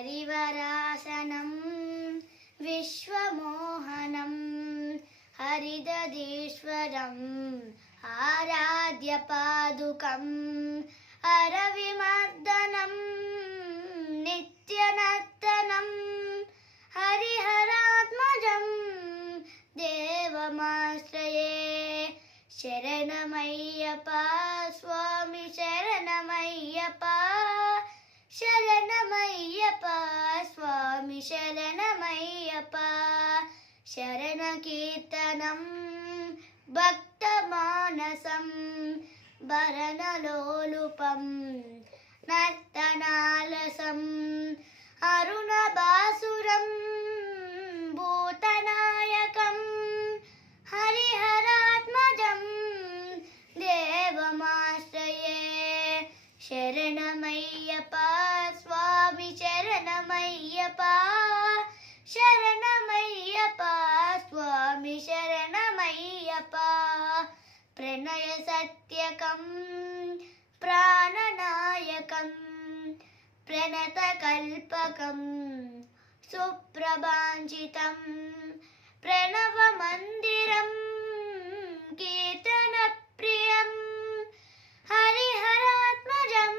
हरिवरासनं विश्वमोहनं हरिदधीश्वरम् आराध्यपादुकम् अरविमर्दनं नित्यनर्तनं हरिहरात्मजं देवमाश्रये। शरणमय्यप्पा स्वामी शरणमय्यप्पा, शरणमय्यप्पा स्वामी शरणमय्यप्पा। शरणकीर्तनं भक्तमानसं भरणलोलुपं नर्तनालसम् अरुणबासुरं भूतनायकं हरिहरात्मजं देवमाश्रये। शरणमय्यप्पा स्वामी शरणमय्यप्पा, शरणमय्यप्पा स्वामी शरणमय्यप्पा। प्रणयसत्यकं प्राणनायकं प्रणतकल्पकं सुप्रभाञ्जितं प्रणवमन्दिरं कीर्तनप्रियं हरिहरात्मजं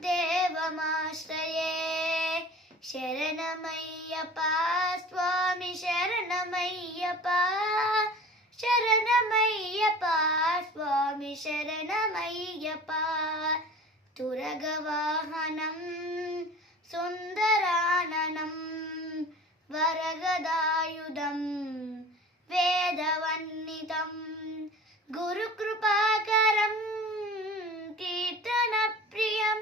देवमाश्रये। शरणमय्यप्पा स्वामी शरणमय्यप्पा, शरणमय्यप्पा स्वामी शरणमय्यप्पा। तुरगवाहनं सुन्दराननं वरगदायुधं वेदवन्नितं गुरुकृपाकरं कीर्तनप्रियं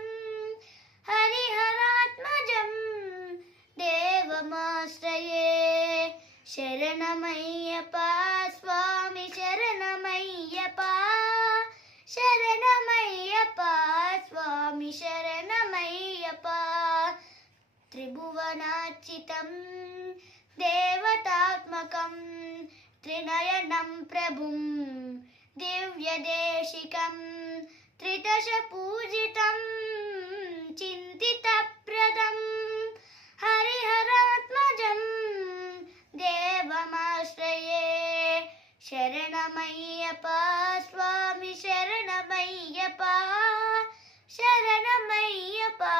हरिहरात्मजं देवमाश्रये। शरणमय्यप्पा स्वामी शरणमय्यप्पा, शरणमय्यप्पा स्वामी शरणमय्यप्पा। त्रिभुवनार्चितं देवतात्मकं त्रिनयनं प्रभुं दिव्यदेशिकं त्रिदशपूजितं चिन्तितप्रदं हरिहरात्मजं देवमाश्रये। शरणमय्यप्पा स्वामी शरणमय्यप्पा, शरणमय्यप्पा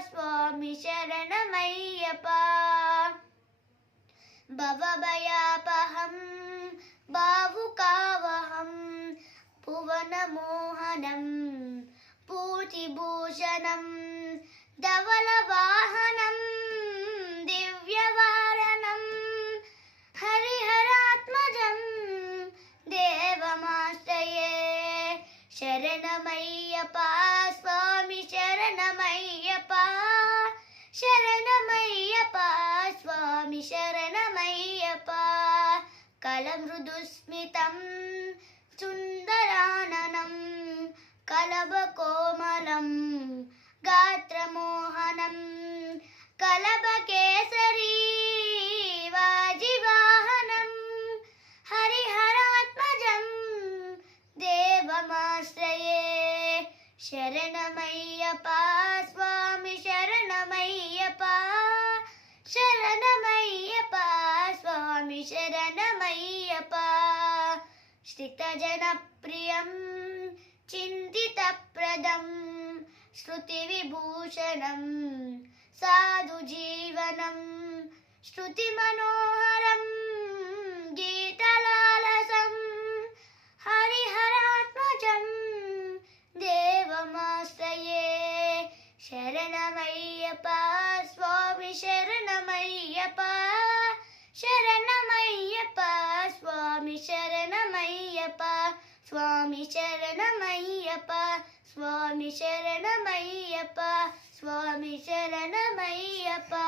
स्वामी शरणमय्यप्पा। भवभयापहं भावुकावहं भुवनमोहनं पूतिभूषणं धवलवाहनं दिव्यवारणं हरिहरात्मजं देवमाश्रये। शरणमय्यप्पा स्वामी शरणमय्यप्पा, शरणमय्यप्पा स्वामी शरणमय्यप्पा। कलमृदुस्मितं सुन्दराननं कलभकोमलं गात्रमोहनं कलभकेसरी वाजिवाहनं हरिहरात्मजं देवमाश्रये। शरणमय्यप्पा स्वामी शरणमय्यप्पा, शरणमय्यप्पा स्वामी शरणमय्यप्पा। श्रितजनप्रियं चिन्तितप्रदं श्रुतिविभूषणं साधुजीवनं श्रुतिमनोहरं गीतलालसं हरिहरात्मजं देवमाश्रये। शरणमय्यप्पा स्वामी शरणमय्यप्पा, शरणमय्यप्पा स्वामी शरणमय्यप्पा। स्वामी शरणमय्यप्पा, स्वामी शरणमय्यप्पा, स्वामी शरणमय्यप्पा।